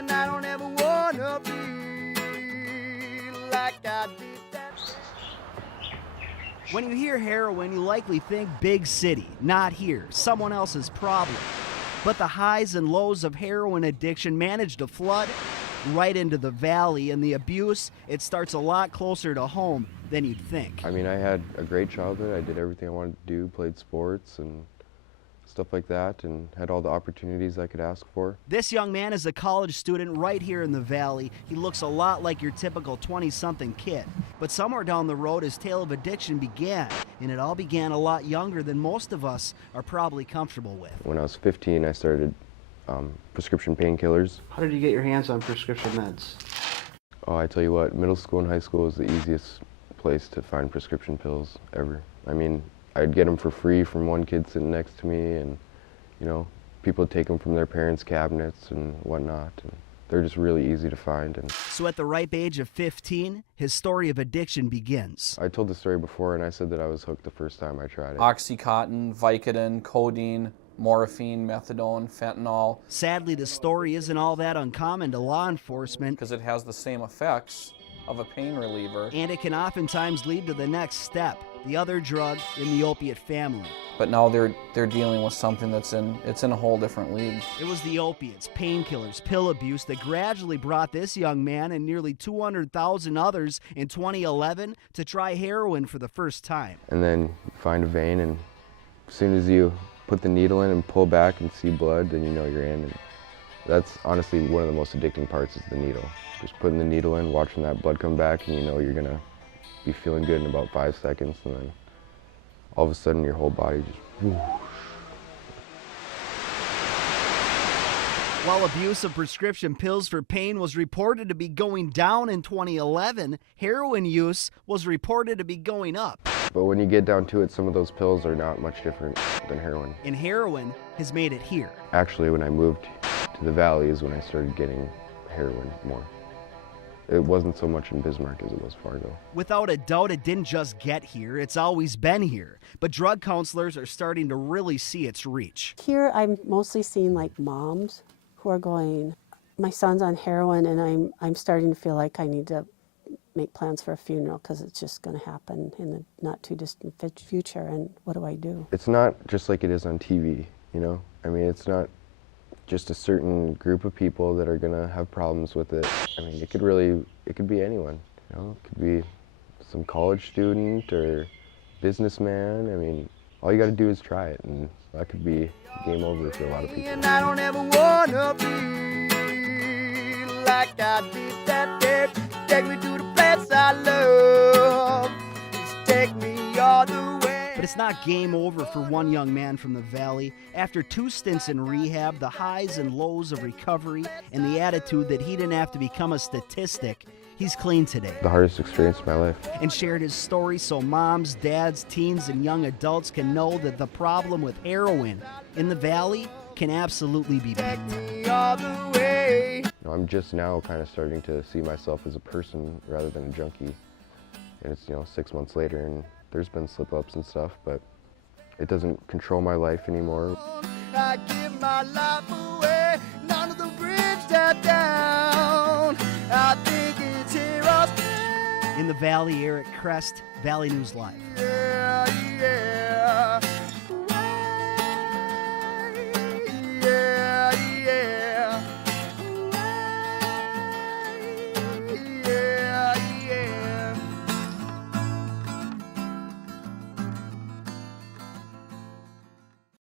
and I don't ever wanna be like I did that. When you hear heroin, you likely think big city, not here, someone else's problem. But the highs and lows of heroin addiction manage to flood right into the Valley, and the abuse, it starts a lot closer to home than you'd think. I mean, I had a great childhood. I did everything I wanted to do, played sports and stuff like that, and had all the opportunities I could ask for. This young man is a college student right here in the Valley. He looks a lot like your typical 20-something kid. But somewhere down the road, his tale of addiction began, and it all began a lot younger than most of us are probably comfortable with. When I was 15, I started prescription painkillers. How did you get your hands on prescription meds? Oh, I tell you what, middle school and high school was the easiest place to find prescription pills ever. I mean, I'd get them for free from one kid sitting next to me, and you know, people would take them from their parents' cabinets and whatnot, and they're just really easy to find. And so at the ripe age of 15, his story of addiction begins. I told the story before, and I said that I was hooked the first time I tried it. Oxycontin, Vicodin, codeine, morphine, methadone, fentanyl. Sadly, the story isn't all that uncommon to law enforcement, because it has the same effects of a pain reliever. And it can oftentimes lead to the next step, the other drug in the opiate family. But now they're dealing with something that's in a whole different league. It was the opiates, painkillers, pill abuse that gradually brought this young man and nearly 200,000 others in 2011 to try heroin for the first time. And then you find a vein, and as soon as you put the needle in and pull back and see blood, then you know you're in. And that's honestly one of the most addicting parts, is the needle. Just putting the needle in, watching that blood come back, and you know you're gonna be feeling good in about 5 seconds, and then all of a sudden your whole body just whoosh. While abuse of prescription pills for pain was reported to be going down in 2011, heroin use was reported to be going up. But when you get down to it, some of those pills are not much different than heroin. And heroin has made it here. Actually, when I moved to the Valley is when I started getting heroin more. It wasn't so much in Bismarck as it was Fargo. Without a doubt, it didn't just get here, it's always been here. But drug counselors are starting to really see its reach. Here I'm mostly seeing like moms who are going, my son's on heroin, and I'm starting to feel like I need to make plans for a funeral because it's just going to happen in the not too distant future, and what do I do? It's not just like it is on TV, you know? I mean, it's not just a certain group of people that are gonna have problems with it. I mean, it could be anyone, you know? It could be some college student or businessman. I mean, all you gotta do is try it, and that could be game over for a lot of people. And I don't ever wanna be like I did that day. Take me to the place I love. Just take me all the way. But it's not game over for one young man from the Valley. After 2 stints in rehab, the highs and lows of recovery, and the attitude that he didn't have to become a statistic, he's clean today. The hardest experience of my life. And shared his story so moms, dads, teens, and young adults can know that the problem with heroin in the Valley can absolutely be beat. I'm just now kind of starting to see myself as a person rather than a junkie. And it's, 6 months later, and there's been slip-ups and stuff, but it doesn't control my life anymore. I give my life away, none of the bridge that down. I think it's Heroin. In the Valley, Eric Crest, Valley News Live. Yeah,